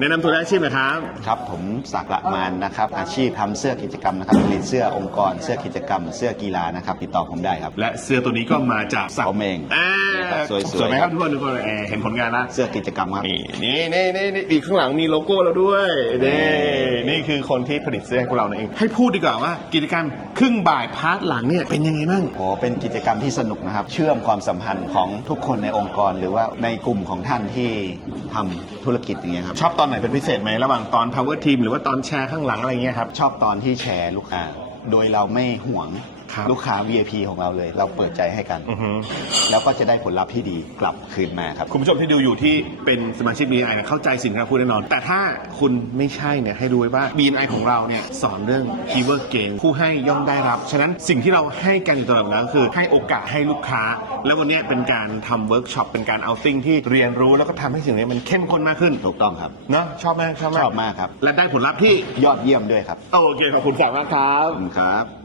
แนะนำตัวได้อาชีพหนะครับ ครับผมศักดิ์ละมานนะครับ อาชีพทำเสื้อกิจกรรมนะครับผลิตเสื้อองค์กร เสื้อกิจกรรม เสื้อกีฬานะครับ ติดต่อผมได้ครับ และเสื้อตัวนี้ก็มาจากสักผมเองอ่าสวยๆ สวยไหมครับทุกคนทุกคนเอ่อเห็นผลงานแล้วเสื้อกิจกรรมครับ นี่นี่นี่นี่นี่อีกข้างหลังมีโลโก้เราด้วยนี่ นี่คือคนที่ผลิตเสื้อให้พวกเรานั่นเอง ให้พูดดีกว่าว่ากิจกรรมครึ่งบ่ายพาร์ทหลังเนี่ยเป็นยังไงบ้าง โอ้เป็นกิจกรรมที่สนุกนะครับ เชื่อมความสัมพันธ์ของทุกคนในองค์กร หรือว่าในกลุ่มของท่านที่ทำธุรกิจอย่างเงี้ยครับชอบตอนไหนเป็นพิเศษไหมระหว่างตอน power team หรือว่าตอนแชร์ข้างหลังอะไรเงี้ยครับ ชอบตอนที่แชร์ลูกค้าโดยเราไม่ห่วง ครับลูกค้า VIP ของเราเลย เราเปิดใจให้กัน อือฮึ แล้วก็จะได้ผลลัพธ์ที่ดีกลับคืนมาครับ คุณผู้ชมที่ดูอยู่ที่เป็นสมาชิก BNI เข้าใจสิ่งที่เราพูดแน่นอน แต่ถ้าคุณไม่ใช่เนี่ยให้ดูไว้ว่า BNI ของเราเนี่ยสอนเรื่อง keyword gain ผู้ให้ย่อมได้รับ ฉะนั้นสิ่งที่เราให้กันอยู่ตลอดเวลาก็คือให้โอกาสให้ลูกค้า แล้ววันเนี้ยเป็นการทำเวิร์กช็อปเป็นการเอาติ้งที่เรียนรู้แล้วก็ทำให้สิ่งนี้มันเข้มข้นมากขึ้นถูกต้องครับ เนาะชอบมากชอบมากชอบมากครับ และได้ผลลัพธ์ที่ยอดเยี่ยมด้วยครับโอเคขอบคุณฝากมากครับ ขอบคุณครับ